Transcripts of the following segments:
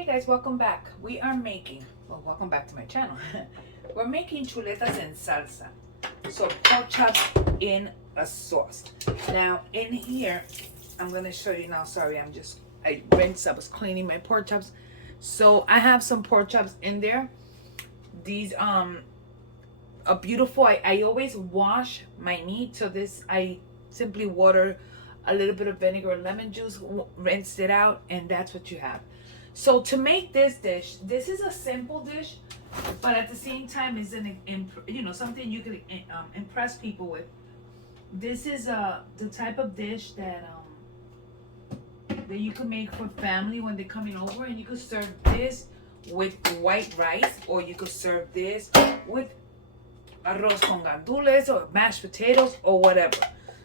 Hey guys, welcome back. We are making, well, welcome back to my channel. We're making chuletas and salsa. So pork chops in a sauce. Now in here, I'm gonna show you now. Sorry, I rinsed, I was cleaning my pork chops. So I have some pork chops in there. These are beautiful. I always wash my meat. So this, I simply water a little bit of vinegar and lemon juice, rinse it out, and that's what you have. So to make this dish, this is a simple dish, but at the same time is something you can impress people with. This is the type of dish that you can make for family when they're coming over, and you could serve this with white rice, or you could serve this with arroz con gandules or mashed potatoes or whatever.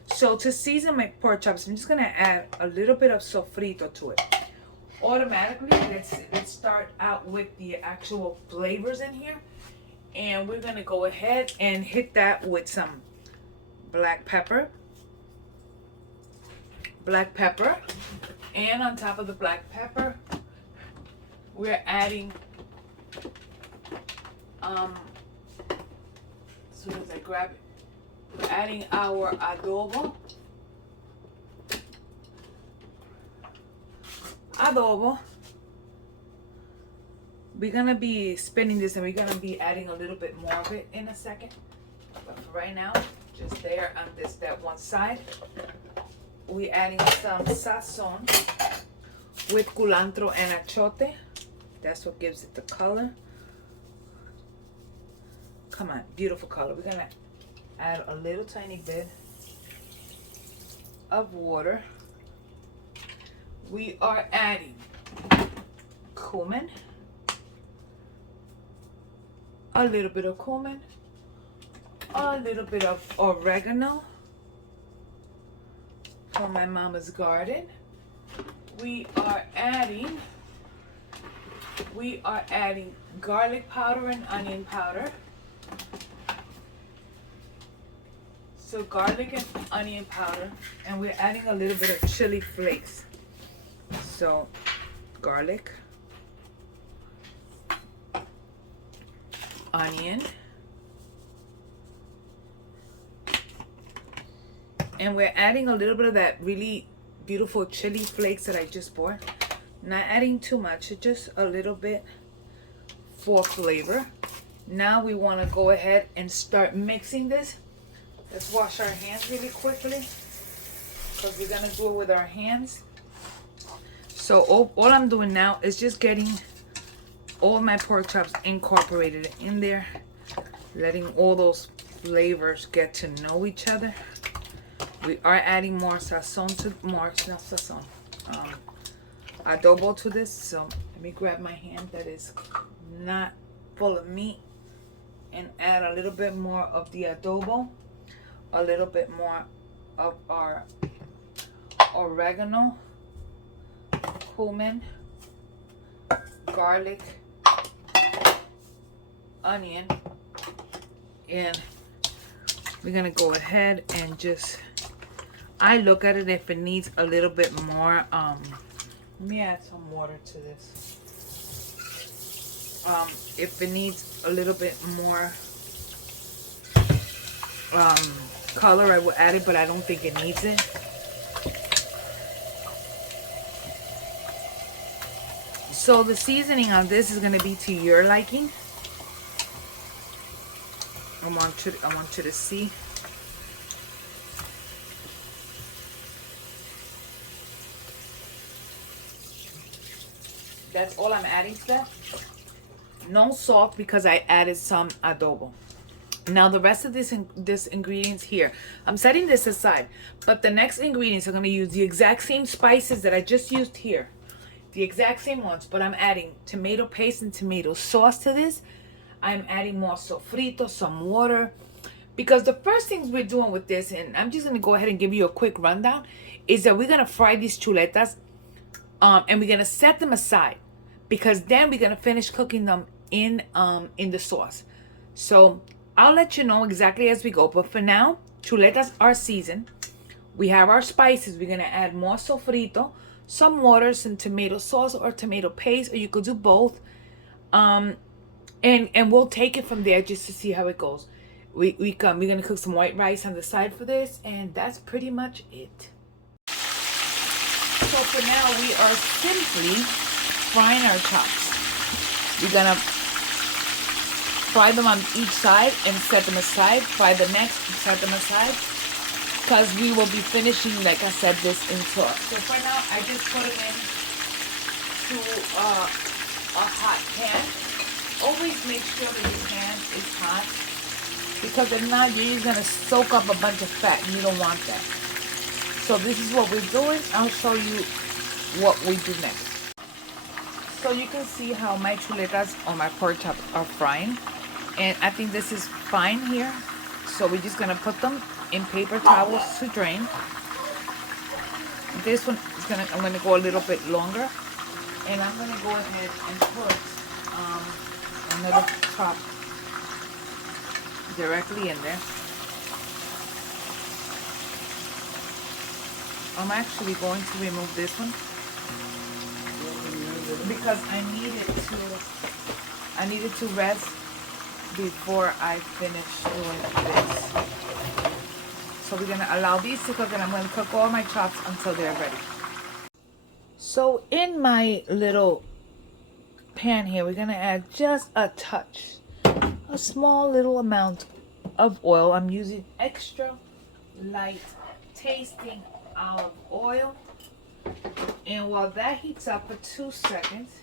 So to season my pork chops, I'm just gonna add a little bit of sofrito to it. Automatically, let's start out with the actual flavors in here, and we're gonna go ahead and hit that with some black pepper, and on top of the black pepper, we're adding as soon as I grab it, we're adding our adobo. We're gonna be spinning this, and we're gonna be adding a little bit more of it in a second, but for right now, just there on that one side, we're adding some sazon with culantro and achote. That's what gives it the color. Come on, beautiful color. We're gonna add a little tiny bit of water. We are adding cumin, a little bit of cumin, a little bit of oregano from my mama's garden. We are adding garlic powder and onion powder. So garlic and onion powder, and we're adding a little bit of chili flakes. So garlic, onion, and we're adding a little bit of that really beautiful chili flakes that I just bought. Not adding too much, just a little bit for flavor. Now we want to go ahead and start mixing this. Let's wash our hands really quickly, because we're gonna do it with our hands. So all I'm doing now is just getting all my pork chops incorporated in there, letting all those flavors get to know each other. We are adding more adobo to this. So let me grab my hand that is not full of meat and add a little bit more of the adobo, a little bit more of our oregano, cumin, garlic, onion, and we're gonna go ahead and just, I look at it if it needs a little bit more. Let me add some water to this. If it needs a little bit more color, I will add it, but I don't think it needs it. So the seasoning on this is going to be to your liking. I want you to see. That's all I'm adding to that. No salt, because I added some adobo. Now the rest of this ingredients here, I'm setting this aside. But the next ingredients, I'm going to use the exact same spices that I just used here. The exact same ones, but I'm adding tomato paste and tomato sauce to this. I'm adding more sofrito, some water, because the first things we're doing with this, and I'm just going to go ahead and give you a quick rundown, is that we're going to fry these chuletas, and we're going to set them aside, because then we're going to finish cooking them in the sauce. So I'll let you know exactly as we go, but for now, chuletas are seasoned. We have our spices. We're going to add more sofrito. some water, some tomato sauce or tomato paste, or you could do both. And we'll take it from there just to see how it goes. We're gonna cook some white rice on the side for this, and that's pretty much it. So for now, we are simply frying our chops. We're gonna fry them on each side and set them aside. Fry the next and set them aside, because we will be finishing, like I said, this in sauce. So for now, I just put them in to a hot pan. Always make sure that your pan is hot, because if not, you're just gonna soak up a bunch of fat, and you don't want that. So this is what we're doing. I'll show you what we do next. So you can see how my chuletas or my pork chops are frying, and I think this is fine here. So we're just gonna put them in paper towels to drain. This one is I'm gonna go a little bit longer, and I'm gonna go ahead and put another chop directly in there. I'm actually going to remove this one because I need it to rest before I finish doing this. So we're gonna allow these to cook, and I'm gonna cook all my chops until they're ready. So in my little pan here, we're gonna add just a touch, a small little amount of oil. I'm using extra light tasting olive oil, and while that heats up for 2 seconds,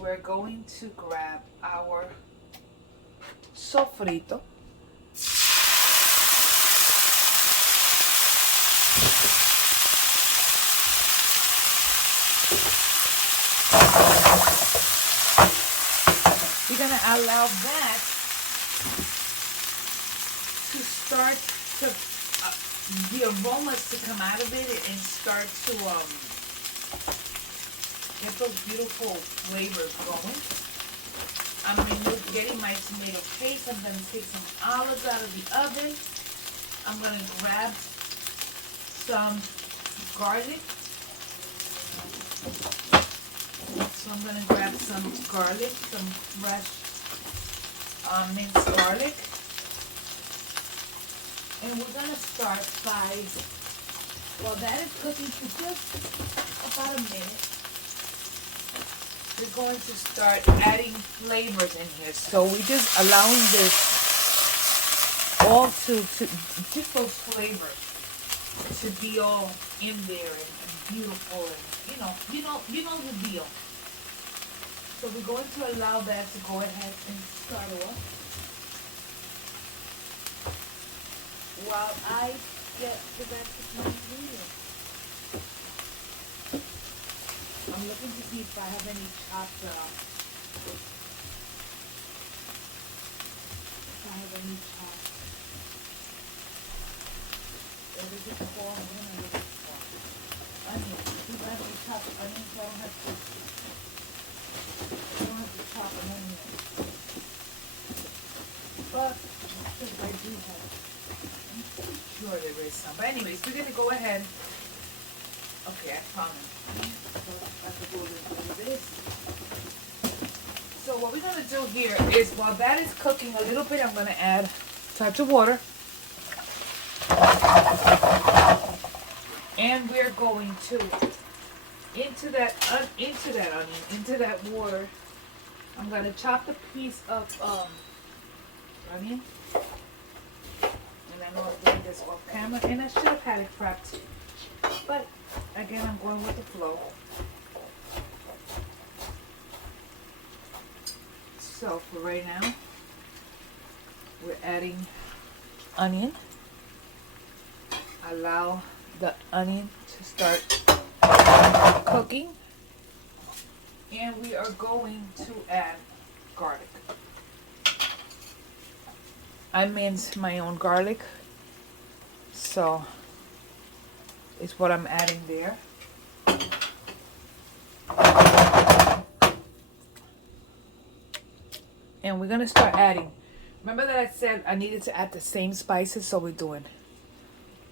we're going to grab our sofrito. We're gonna allow that to start to the aromas to come out of it and start to get those beautiful flavors going. I'm getting my tomato paste. I'm going to take some olives out of the oven. I'm going to grab some garlic. So I'm going to grab some garlic, some fresh minced garlic. And we're going to start by, while that is cooking for just about a minute, we're going to start adding flavors in here. So we're just allowing this all to just those flavors to be all in there and beautiful, and you know the deal. So we're going to allow that to go ahead and start off while I get the rest of my ingredients. I'm looking to see if I have any chopped what is it called? What am I looking for? Onions. If I have any chopped onions, I don't have to chop an onion. But because I do have, I'm pretty sure there is some. But anyways, we're gonna go ahead. Okay, I found it. So I have to go with this. So what we're gonna do here is, while that is cooking a little bit, I'm gonna add a touch of water. And we're going to, into that water, I'm going to chop a piece of onion. And I know I'm doing this off camera, and I should have had it prepped. But again, I'm going with the flow. So for right now, we're adding onion. Allow the onion to start cooking, and we are going to add garlic. I minced my own garlic, so it's what I'm adding there. And we're gonna start adding, remember that I said I needed to add the same spices, so we're doing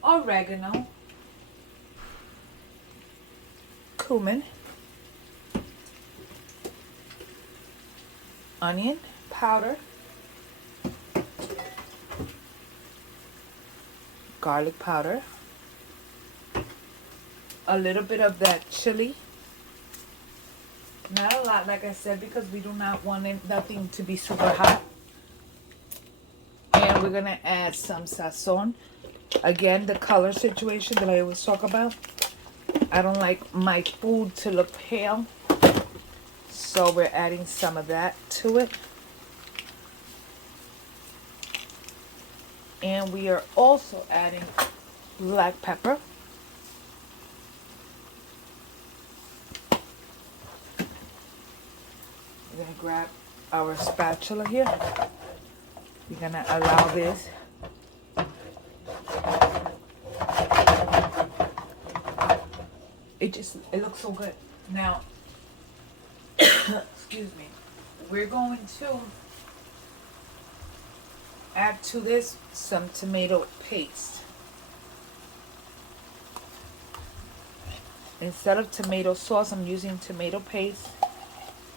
oregano, cumin, onion powder, garlic powder, a little bit of that chili. Not a lot, like I said, because we do not want nothing to be super hot. And we're gonna add some sazon. Again, the color situation that I always talk about. I don't like my food to look pale, so we're adding some of that to it. And we are also adding black pepper. We're gonna grab our spatula here. We're gonna allow this it looks so good. Now excuse me, we're going to add to this some tomato paste. Instead of tomato sauce, I'm using tomato paste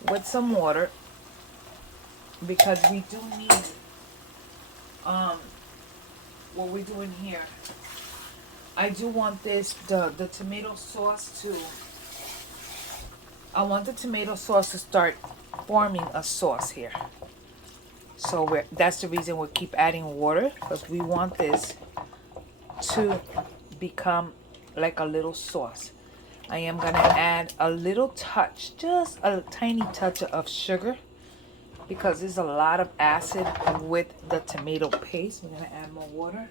with some water, because we do need what we're doing here. I do want this the tomato sauce to I want the tomato sauce to start forming a sauce here. So that's the reason we keep adding water, because we want this to become like a little sauce. I am going to add a little touch, just a tiny touch of sugar, because there's a lot of acid with the tomato paste. We're going to add more water.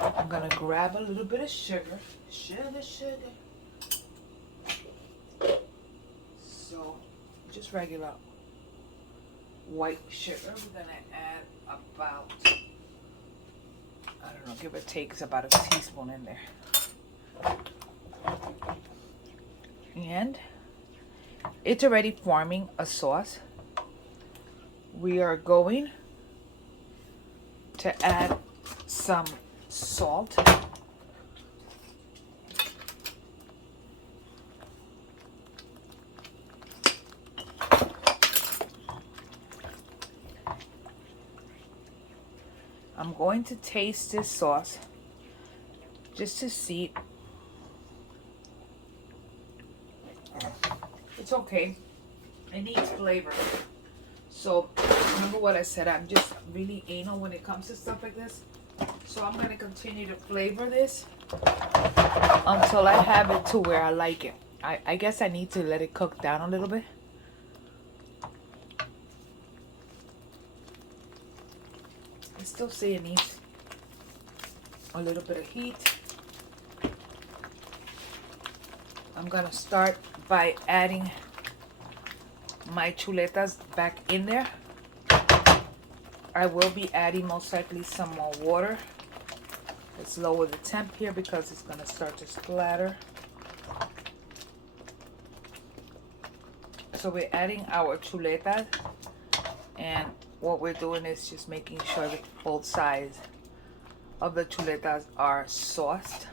I'm going to grab a little bit of sugar. Sugar. So, just regular white sugar. We're going to add about, I don't know, give or take, it's about a teaspoon in there. And it's already forming a sauce. We are going to add some salt. I'm going to taste this sauce just to see. It's okay. It needs flavor. So remember what I said, I'm just really anal when it comes to stuff like this. So I'm going to continue to flavor this until I have it to where I like it. I guess I need to let it cook down a little bit. I still say it needs a little bit of heat. I'm going to start by adding my chuletas back in there. I will be adding most likely some more water. Let's lower the temp here because it's going to start to splatter. So we're adding our chuletas, and what we're doing is just making sure that both sides of the chuletas are sauced.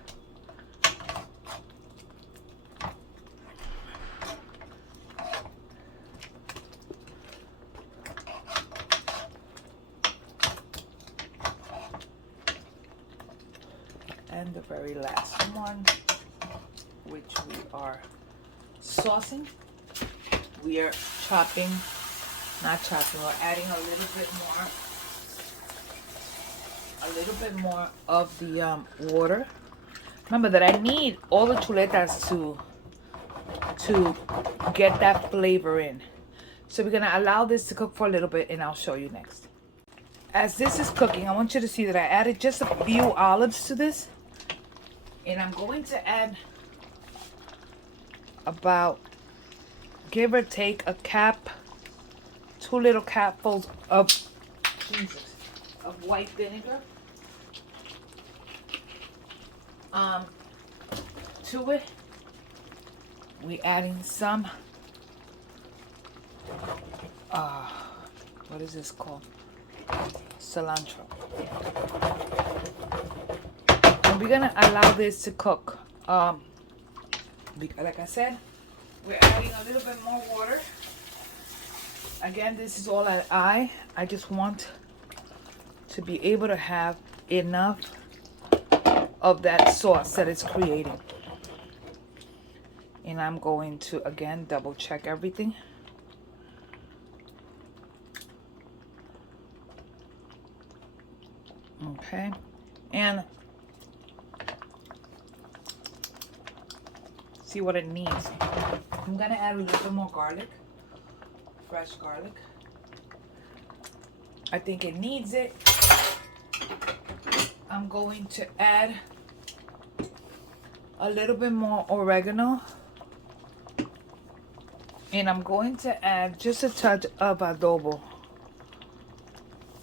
And the very last one, which we are saucing, we are chopping, not chopping, we're adding a little bit more of the water. Remember that I need all the chuletas to get that flavor in. So we're gonna allow this to cook for a little bit, and I'll show you next. As this is cooking, I want you to see that I added just a few olives to this. And I'm going to add about, give or take, a cap, 2 little capfuls of white vinegar to it. we adding some what is this called? Cilantro. And we're gonna allow this to cook. Because like I said, we're adding a little bit more water. Again, this is all at I just want to be able to have enough of that sauce that it's creating. And I'm going to again double check everything. Okay, and see what it needs. I'm gonna add a little bit more garlic, fresh garlic. I think it needs it. I'm going to add a little bit more oregano, and I'm going to add just a touch of adobo.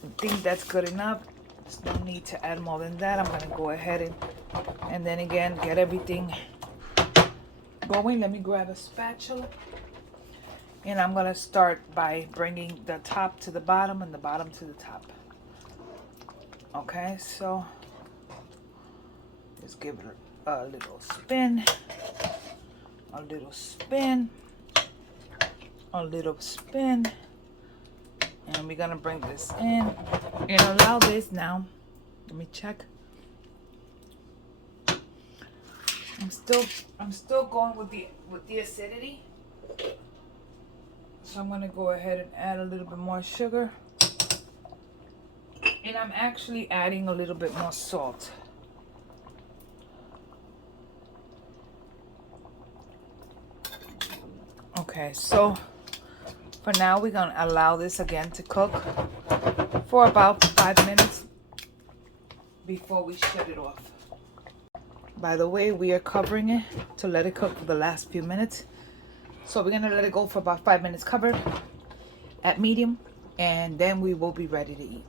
I think that's good enough. There's no need to add more than that. I'm going to go ahead and then again get everything going. Let me grab a spatula, and I'm going to start by bringing the top to the bottom and the bottom to the top. Okay, so just give it a little spin, a little spin, a little spin, and we're gonna bring this in and allow this now. Let me check. I'm still going with the acidity, so I'm gonna go ahead and add a little bit more sugar, and I'm actually adding a little bit more salt. Okay, so for now we're gonna allow this again to cook for about 5 minutes before we shut it off. By the way, we are covering it to let it cook for the last few minutes. So we're gonna let it go for about 5 minutes covered at medium, and then we will be ready to eat.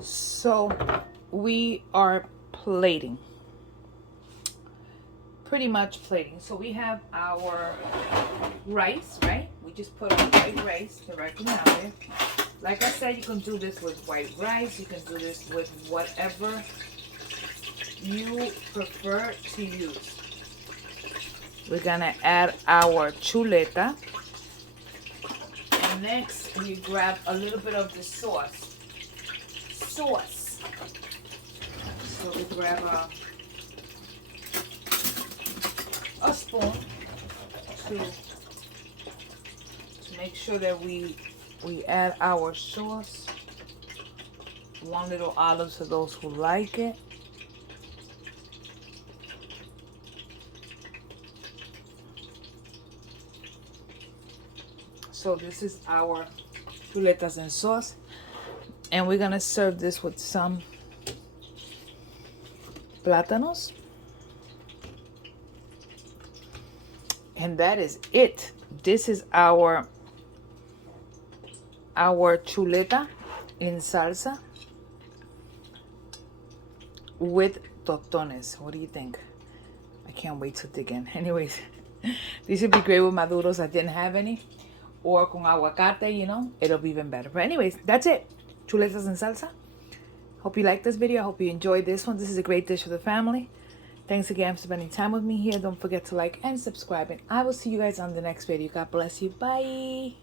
So we are plating. Pretty much plating. So we have our rice, right? We just put our white rice directly on there. Like I said, you can do this with white rice. You can do this with whatever you prefer to use. We're gonna add our chuleta. And next, we grab a little bit of the sauce. So we grab a spoon to make sure that we add our sauce. 1 little olive for those who like it. So this is our chuletas and sauce, and we're gonna serve this with some plátanos. And that is it. This is our chuleta in salsa with tostones. What do you think? I can't wait to dig in. Anyways, these would be great with maduros. I didn't have any. Or con aguacate, you know, it'll be even better. But anyways, that's it. Chuletas and salsa. Hope you liked this video. I hope you enjoyed this one. This is a great dish for the family. Thanks again for spending time with me here. Don't forget to like and subscribe. And I will see you guys on the next video. God bless you. Bye.